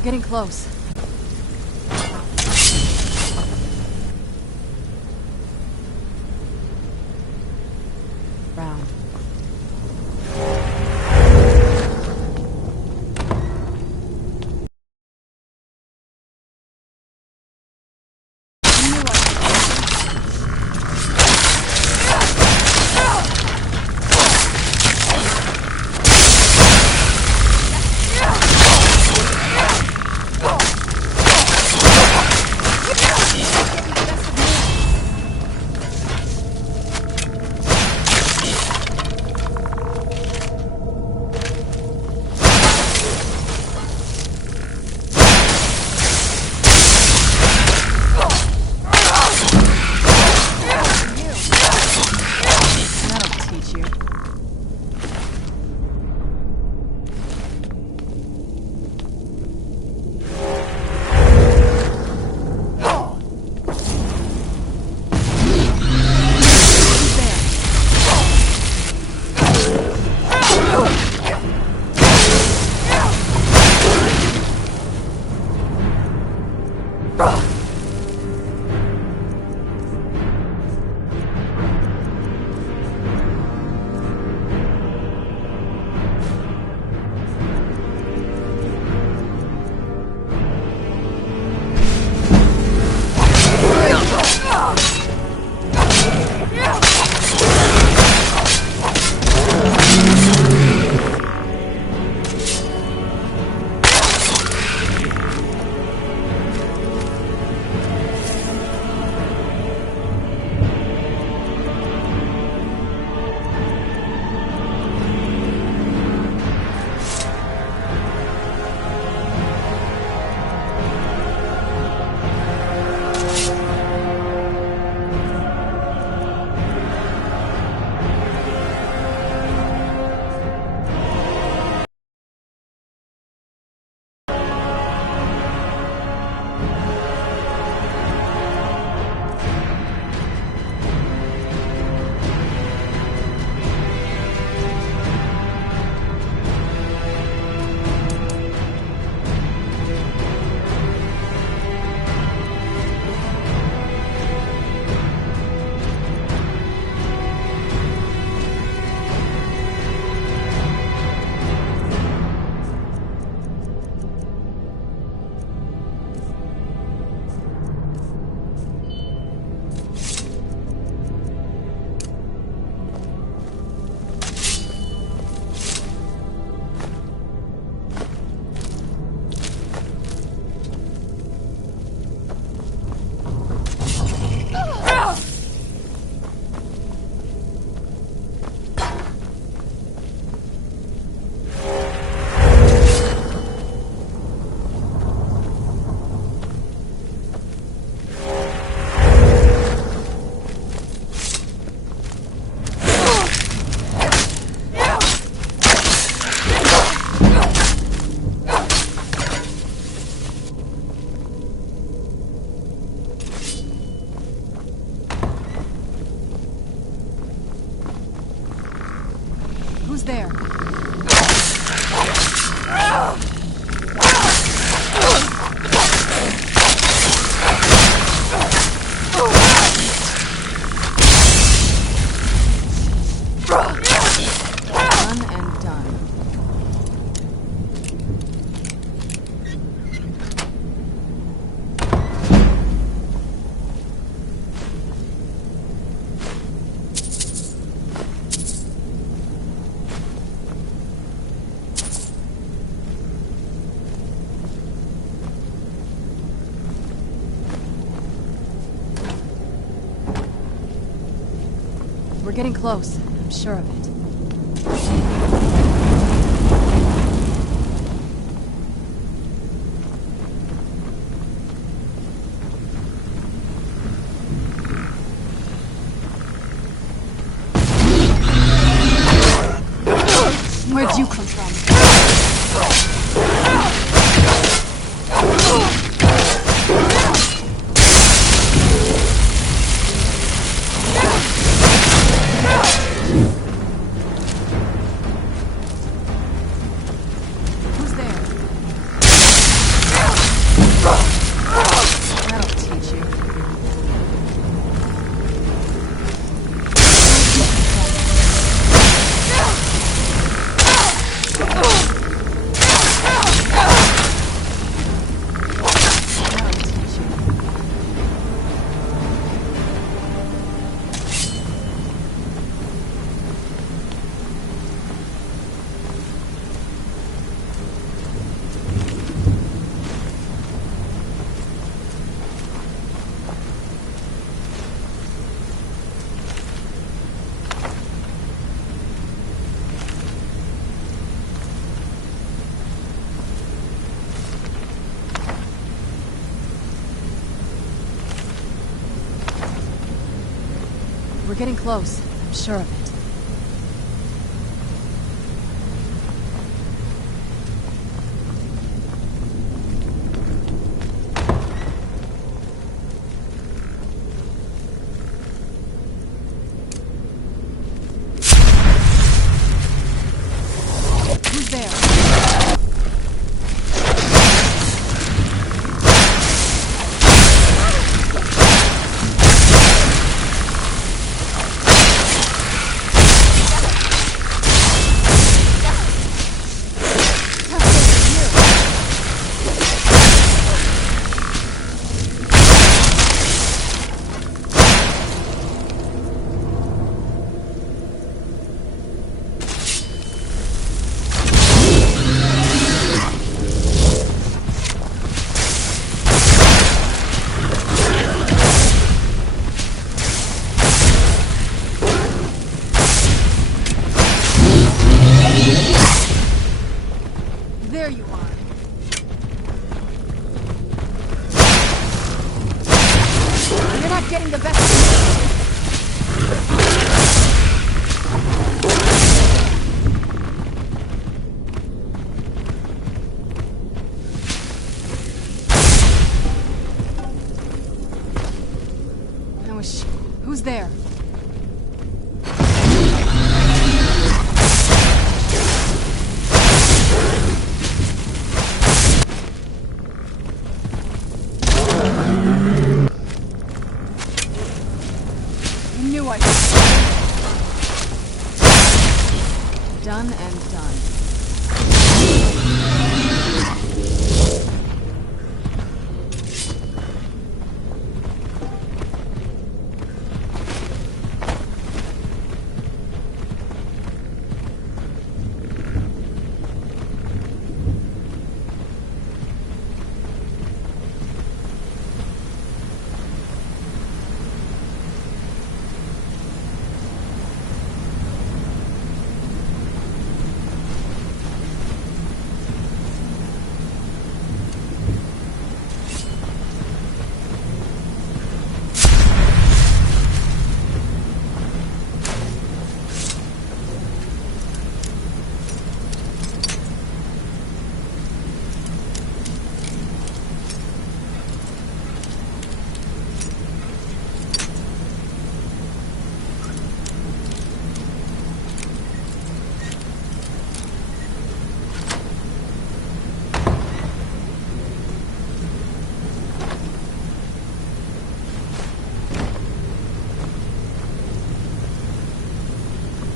We're getting close. Round. Who's there? Done and done. We're getting close. I'm sure of it. Where'd you come from? Who's there? We're getting close. I'm sure of it. Who's there? There you are. You're not getting the best of me. Who's there? Done and done.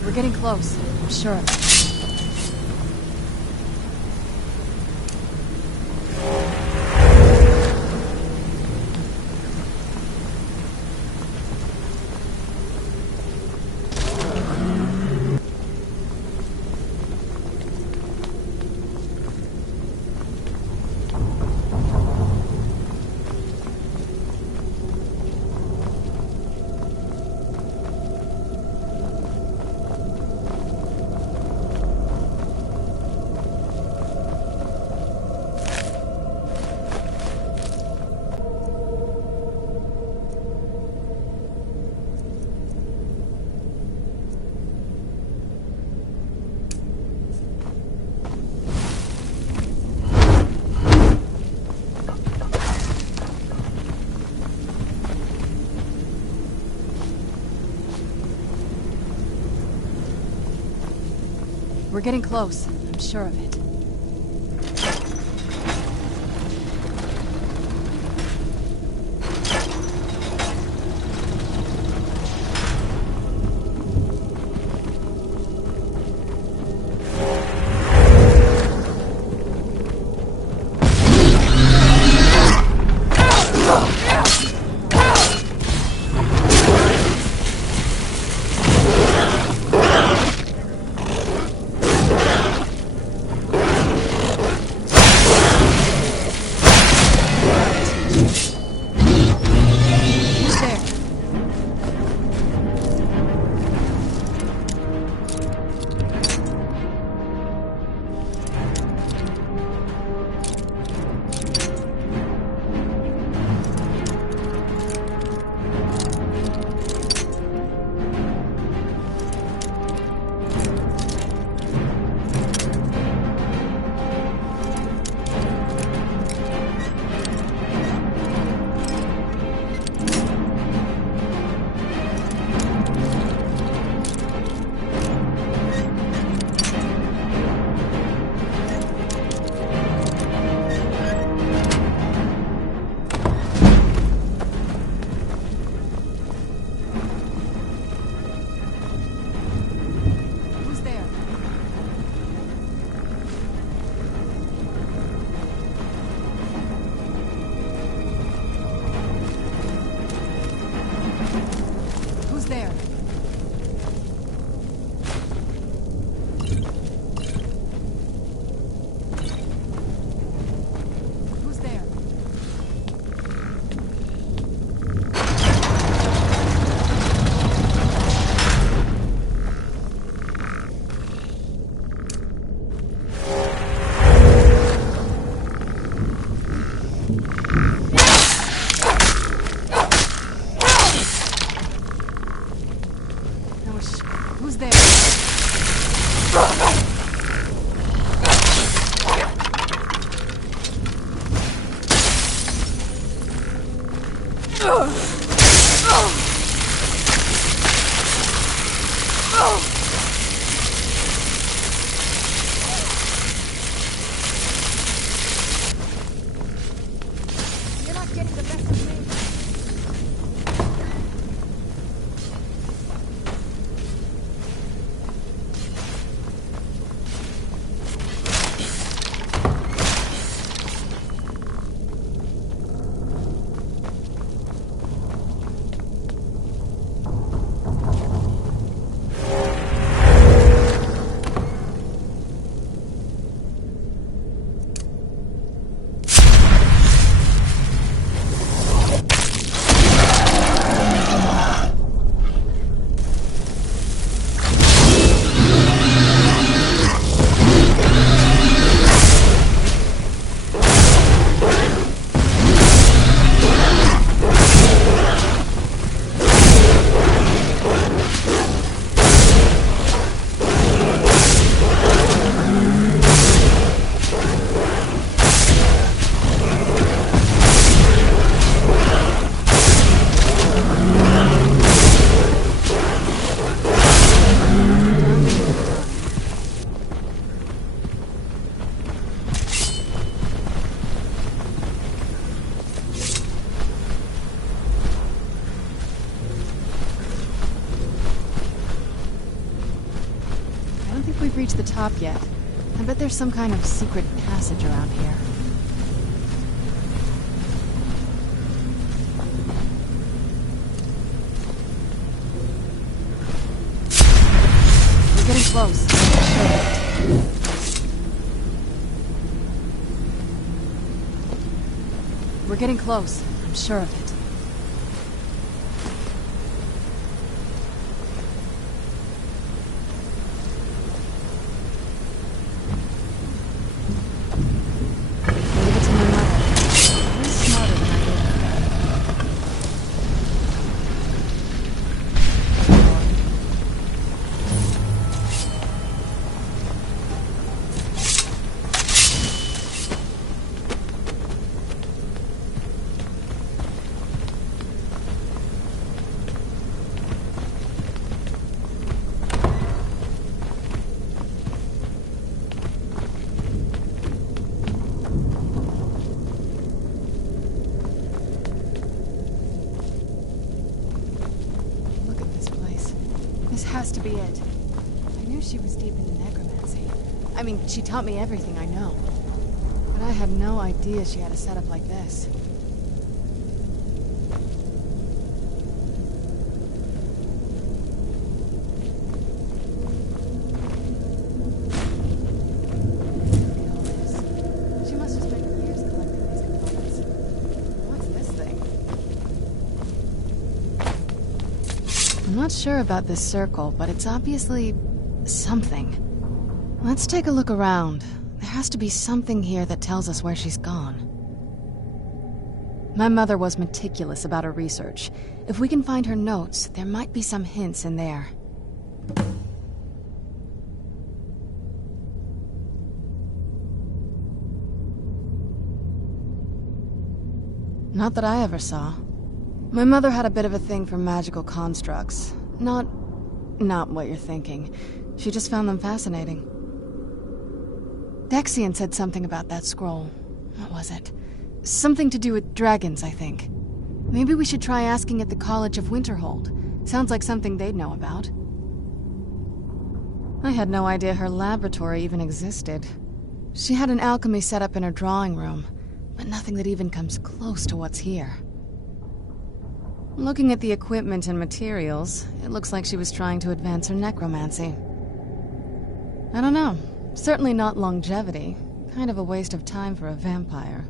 We're getting close. I'm sure of it. We're getting close. I'm sure of it. Who's there? Who's there? Who's there? You're not getting the best of me. I don't think we've reached the top yet. I bet there's some kind of secret passage around here. We're getting close. We're getting close. I'm sure of it. Leave it to my mother. She's smarter than I Look at this place. This has to be it. I knew she was deep into necromancy. I mean, she taught me everything I know. But I had no idea she had a setup like this. Look at all this. She must have spent years collecting these components. What's this thing? I'm not sure about this circle, but it's obviously something. Let's take a look around. There has to be something here that tells us where she's gone. My mother was meticulous about her research. If we can find her notes, there might be some hints in there. Not that I ever saw. My mother had a bit of a thing for magical constructs. Not what you're thinking. She just found them fascinating. Dexian said something about that scroll. What was it? Something to do with dragons, I think. Maybe we should try asking at the College of Winterhold. Sounds like something they'd know about. I had no idea her laboratory even existed. She had an alchemy set up in her drawing room, but nothing that even comes close to what's here. Looking at the equipment and materials, it looks like she was trying to advance her necromancy. I don't know. Certainly not longevity. Kind of a waste of time for a vampire.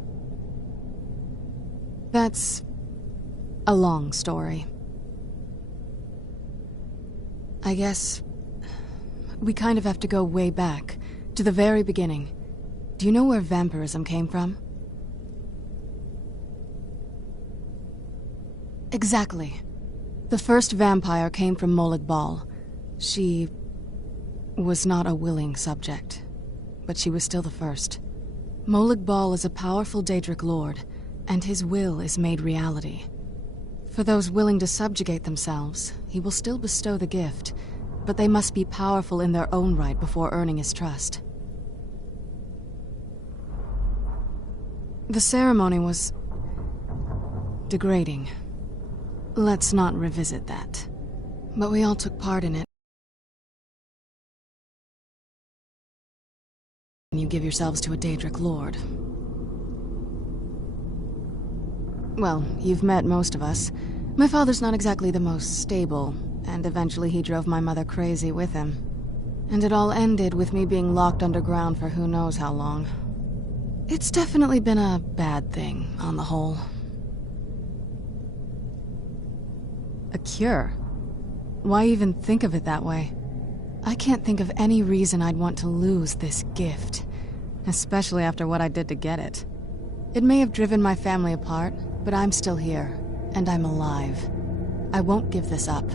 That's a long story. I guess we kind of have to go way back, to the very beginning. Do you know where vampirism came from? Exactly. The first vampire came from Molag Bal. She was not a willing subject, but she was still the first. Molag Bal is a powerful Daedric lord, and his will is made reality. For those willing to subjugate themselves, he will still bestow the gift, but they must be powerful in their own right before earning his trust. The ceremony was degrading. Let's not revisit that. But we all took part in it. You give yourselves to a Daedric lord. Well, you've met most of us. My father's not exactly the most stable, and eventually he drove my mother crazy with him. And it all ended with me being locked underground for who knows how long. It's definitely been a bad thing, on the whole. A cure? Why even think of it that way? I can't think of any reason I'd want to lose this gift, especially after what I did to get it. It may have driven my family apart, but I'm still here, and I'm alive. I won't give this up.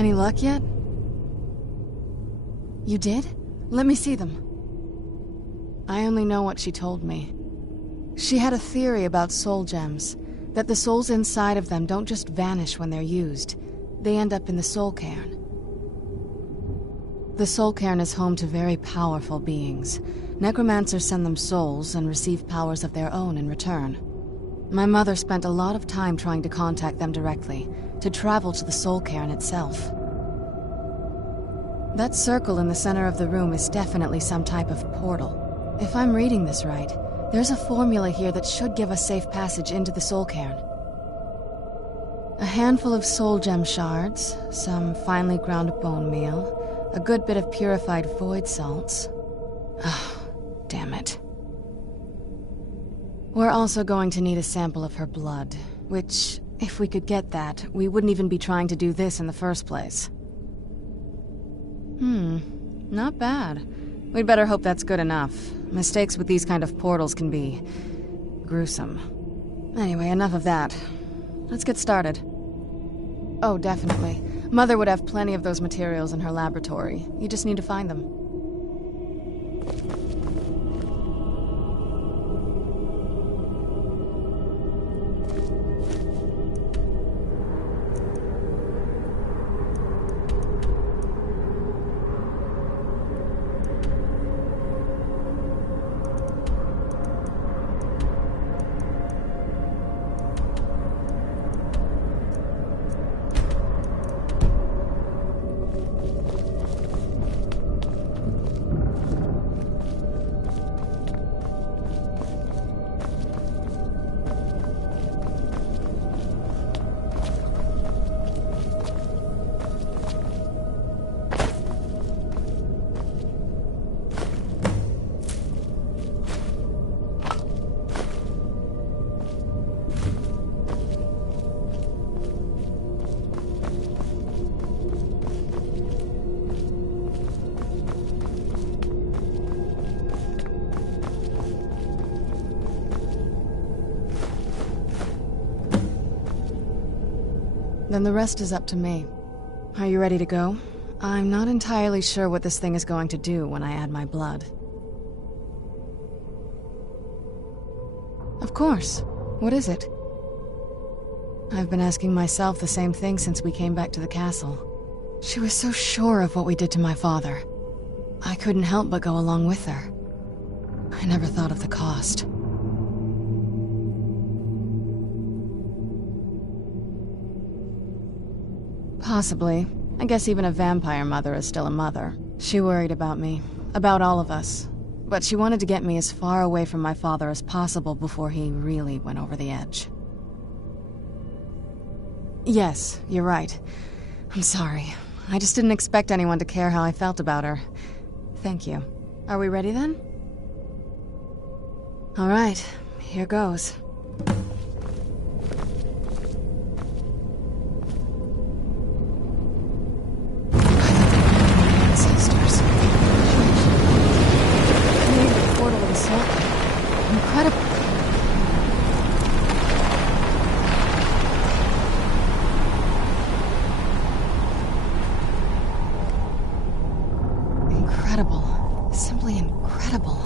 Any luck yet? You did? Let me see them. I only know what she told me. She had a theory about soul gems, that the souls inside of them don't just vanish when they're used. They end up in the soul cairn. The soul cairn is home to very powerful beings. Necromancers send them souls and receive powers of their own in return. My mother spent a lot of time trying to contact them directly, to travel to the soul cairn itself. That circle in the center of the room is definitely some type of portal. If I'm reading this right, there's a formula here that should give us safe passage into the soul cairn. A handful of soul gem shards, some finely ground bone meal, a good bit of purified void salts. Ah, damn it. We're also going to need a sample of her blood, which, if we could get that, we wouldn't even be trying to do this in the first place. Not bad. We'd better hope that's good enough. Mistakes with these kind of portals can be gruesome. Anyway, enough of that. Let's get started. Oh, definitely. Mother would have plenty of those materials in her laboratory. You just need to find them. Then the rest is up to me. Are you ready to go? I'm not entirely sure what this thing is going to do when I add my blood. Of course. What is it? I've been asking myself the same thing since we came back to the castle. She was so sure of what we did to my father. I couldn't help but go along with her. I never thought of the cost. Possibly. I guess even a vampire mother is still a mother. She worried about me, about all of us. But she wanted to get me as far away from my father as possible before he really went over the edge. Yes, you're right. I'm sorry. I just didn't expect anyone to care how I felt about her. Thank you. Are we ready then? All right, here goes. Incredible. Simply incredible.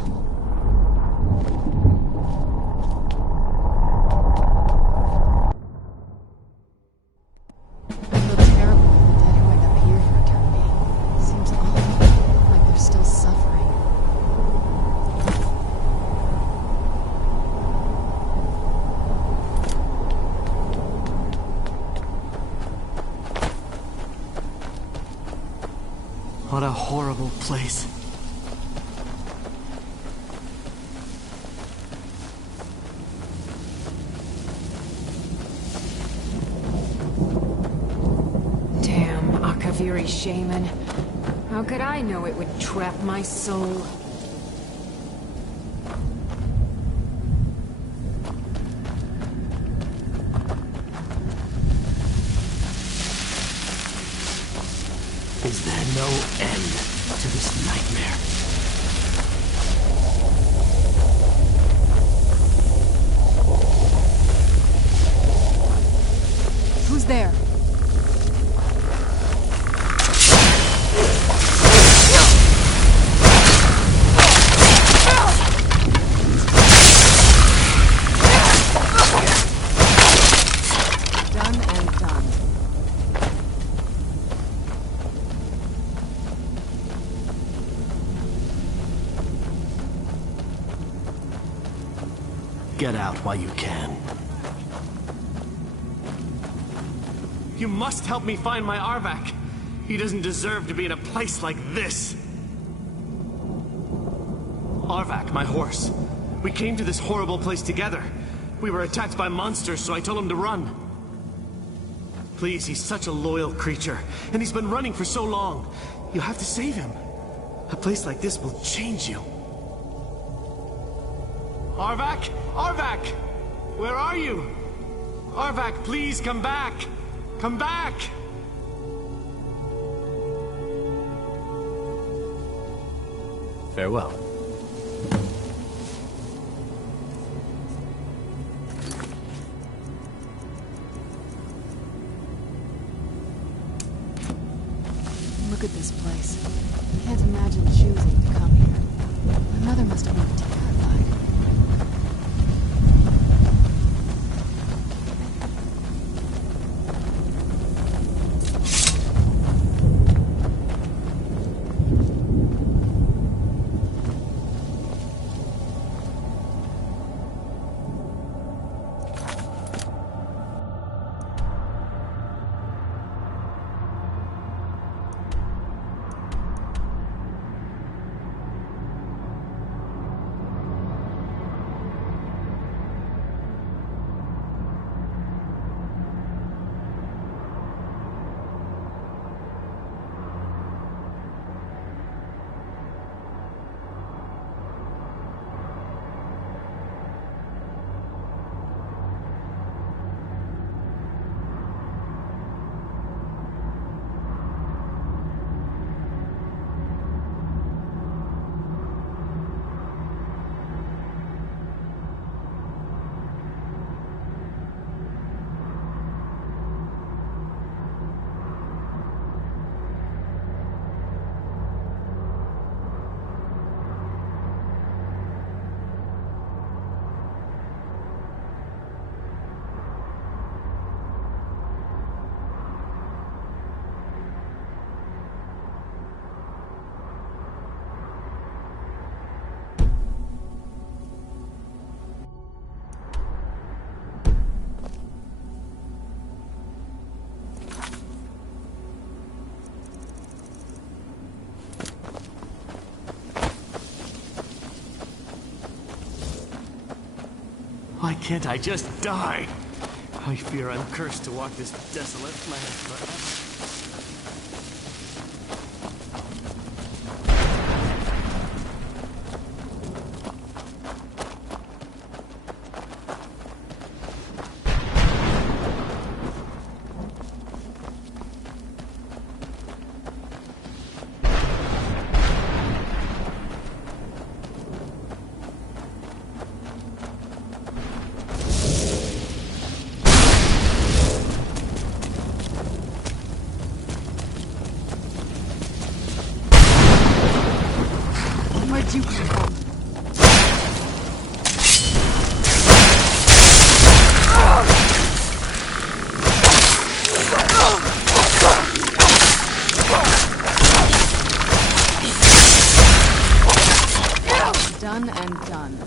I feel terrible for the dead who end up here for eternity. Seems awful, like they're still suffering. What a horrible place. Damn Akaviri shaman. How could I know it would trap my soul? Is there no end to this nightmare? Who's there? Get out while you can. You must help me find my Arvak. He doesn't deserve to be in a place like this. Arvak, my horse. We came to this horrible place together. We were attacked by monsters, so I told him to run. Please, he's such a loyal creature, and he's been running for so long. You have to save him. A place like this will change you. Arvak! Arvak! Where are you? Arvak, please come back! Come back! Farewell. Look at this place. I can't imagine choosing to come here. My mother must have been terrified. Why can't I just die? I fear I'm cursed to walk this desolate land forever. Where'd you come from? Done and done.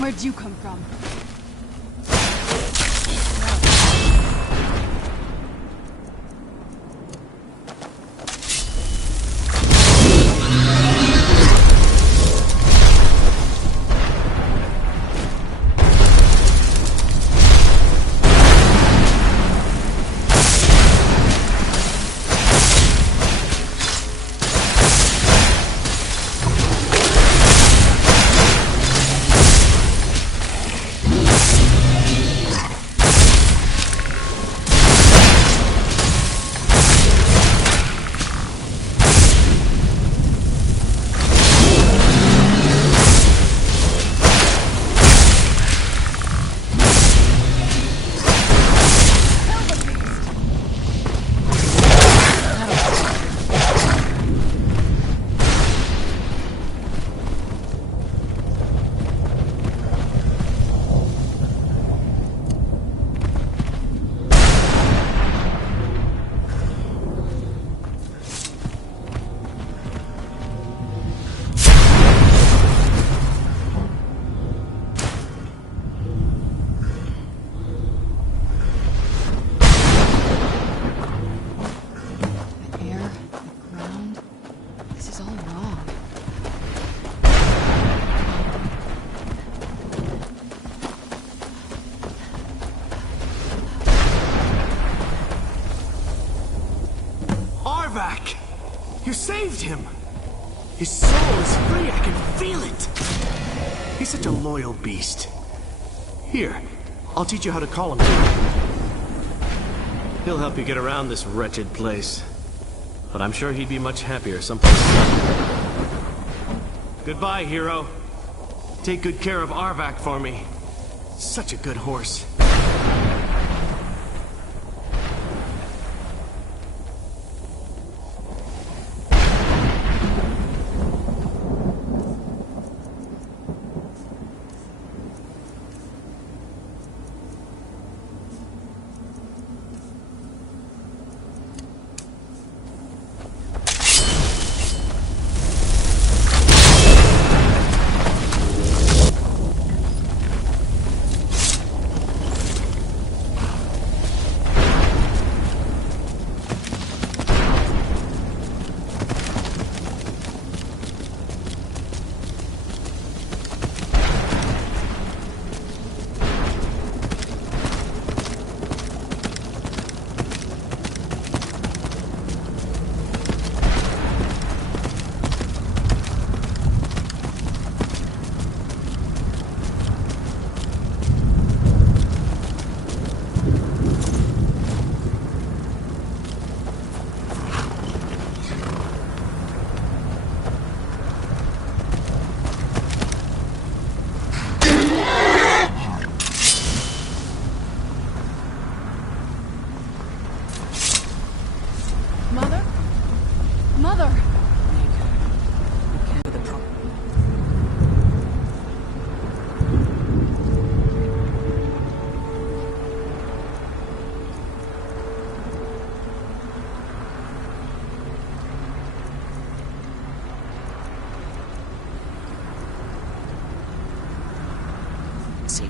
Where'd you come from? saved him! His soul is free, I can feel it! He's such a loyal beast. Here, I'll teach you how to call him. He'll help you get around this wretched place. But I'm sure he'd be much happier someplace else. Goodbye, hero. Take good care of Arvak for me. Such a good horse.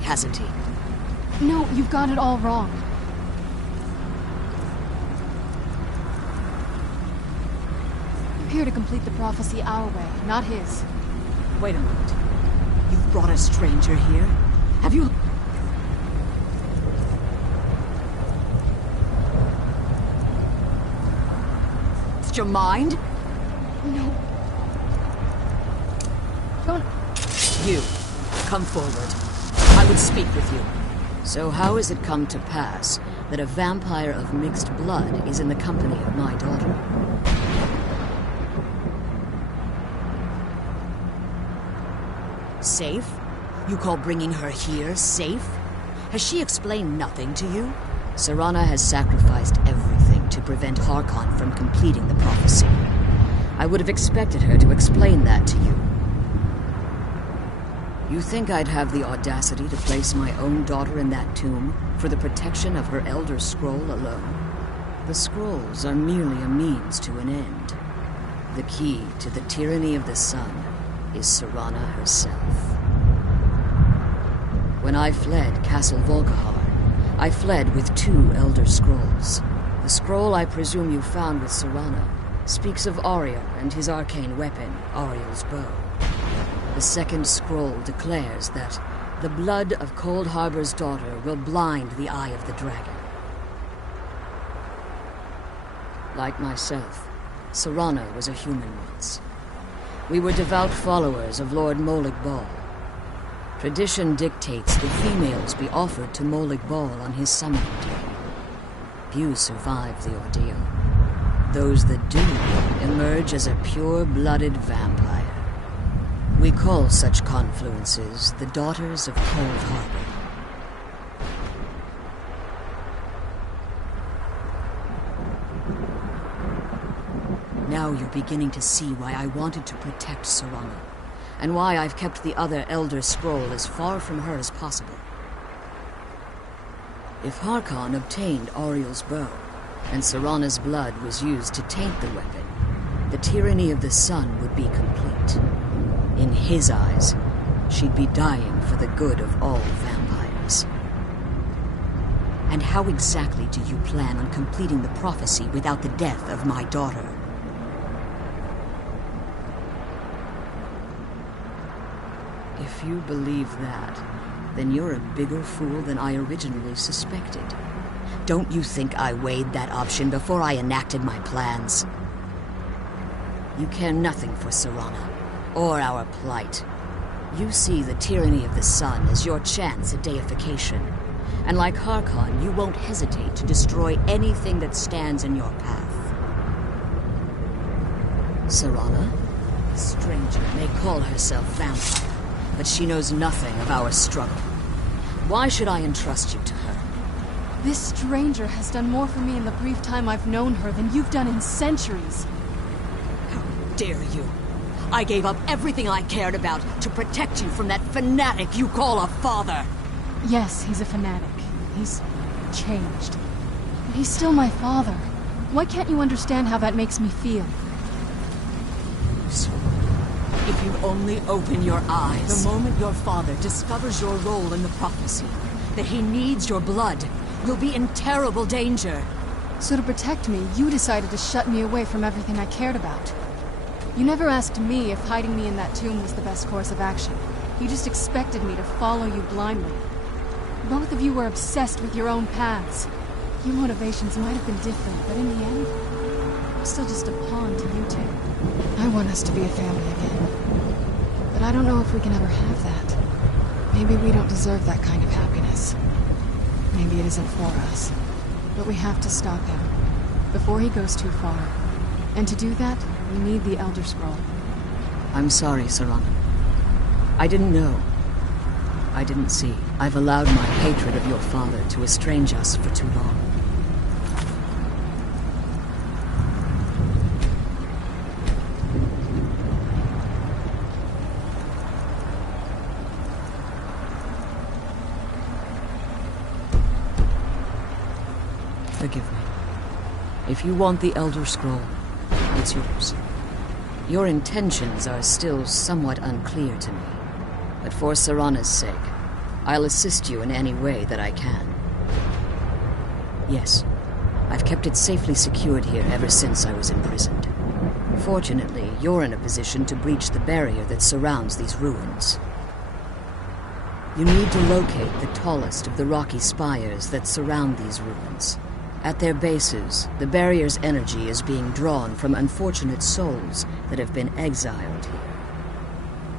Hasn't he? No, you've got it all wrong. We're here to complete the prophecy our way, not his. Wait a minute. You've brought a stranger here? Have you... Lost your mind? No. Don't... You, come forward. I would speak with you. So how has it come to pass that a vampire of mixed blood is in the company of my daughter? Safe? You call bringing her here safe? Has she explained nothing to you? Serana has sacrificed everything to prevent Harkon from completing the prophecy. I would have expected her to explain that to you. You think I'd have the audacity to place my own daughter in that tomb for the protection of her Elder Scroll alone? The scrolls are merely a means to an end. The key to the tyranny of the sun is Serana herself. When I fled Castle Volkihar, I fled with 2 Elder Scrolls. The scroll I presume you found with Serana speaks of Ariel and his arcane weapon, Ariel's bow. The second scroll declares that the blood of Cold Harbor's daughter will blind the eye of the dragon. Like myself, Serana was a human once. We were devout followers of Lord Molig Bal. Tradition dictates the females be offered to Molig Bal on his summoning day. Few survive the ordeal. Those that do emerge as a pure-blooded vampire. We call such confluences the Daughters of Cold Harbor. Now you're beginning to see why I wanted to protect Serana, and why I've kept the other Elder Scroll as far from her as possible. If Harkon obtained Ariel's bow, and Serana's blood was used to taint the weapon, the tyranny of the sun would be complete. In his eyes, she'd be dying for the good of all vampires. And how exactly do you plan on completing the prophecy without the death of my daughter? If you believe that, then you're a bigger fool than I originally suspected. Don't you think I weighed that option before I enacted my plans? You care nothing for Serana, or our plight. You see the tyranny of the sun as your chance at deification. And like Harkon, you won't hesitate to destroy anything that stands in your path. Serana, the stranger, may call herself vampire, but she knows nothing of our struggle. Why should I entrust you to her? This stranger has done more for me in the brief time I've known her than you've done in centuries. How dare you! I gave up everything I cared about to protect you from that fanatic you call a father! Yes, he's a fanatic. He's changed. But he's still my father. Why can't you understand how that makes me feel? If you only open your eyes. The moment your father discovers your role in the prophecy, that he needs your blood, you'll be in terrible danger. So to protect me, you decided to shut me away from everything I cared about. You never asked me if hiding me in that tomb was the best course of action. You just expected me to follow you blindly. Both of you were obsessed with your own paths. Your motivations might have been different, but in the end, I'm still just a pawn to you two. I want us to be a family again. But I don't know if we can ever have that. Maybe we don't deserve that kind of happiness. Maybe it isn't for us. But we have to stop him, before he goes too far. And to do that, we need the Elder Scroll. I'm sorry, Serana. I didn't know. I didn't see. I've allowed my hatred of your father to estrange us for too long. Forgive me. If you want the Elder Scroll, it's yours. Your intentions are still somewhat unclear to me, but for Serana's sake, I'll assist you in any way that I can. Yes, I've kept it safely secured here ever since I was imprisoned. Fortunately, you're in a position to breach the barrier that surrounds these ruins. You need to locate the tallest of the rocky spires that surround these ruins. At their bases, the barrier's energy is being drawn from unfortunate souls that have been exiled here.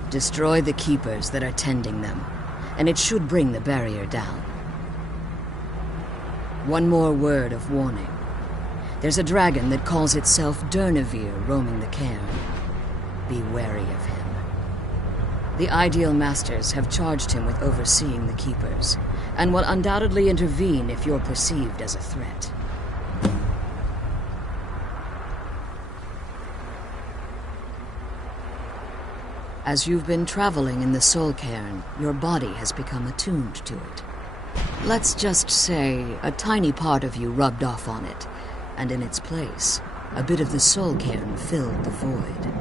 Destroy the keepers that are tending them, and it should bring the barrier down. One more word of warning. There's a dragon that calls itself Durnevere roaming the cairn. Be wary of him. The Ideal Masters have charged him with overseeing the keepers, and will undoubtedly intervene if you're perceived as a threat. As you've been traveling in the Soul Cairn, your body has become attuned to it. Let's just say a tiny part of you rubbed off on it, and in its place, a bit of the Soul Cairn filled the void.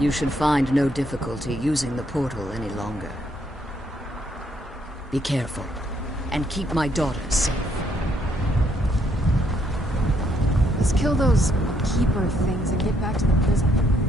You should find no difficulty using the portal any longer. Be careful, and keep my daughter safe. Let's kill those keeper things and get back to the prison.